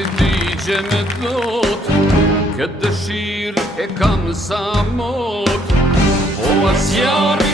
ti digje me thot, këtë dëshirë e kam sa mot, o asjarë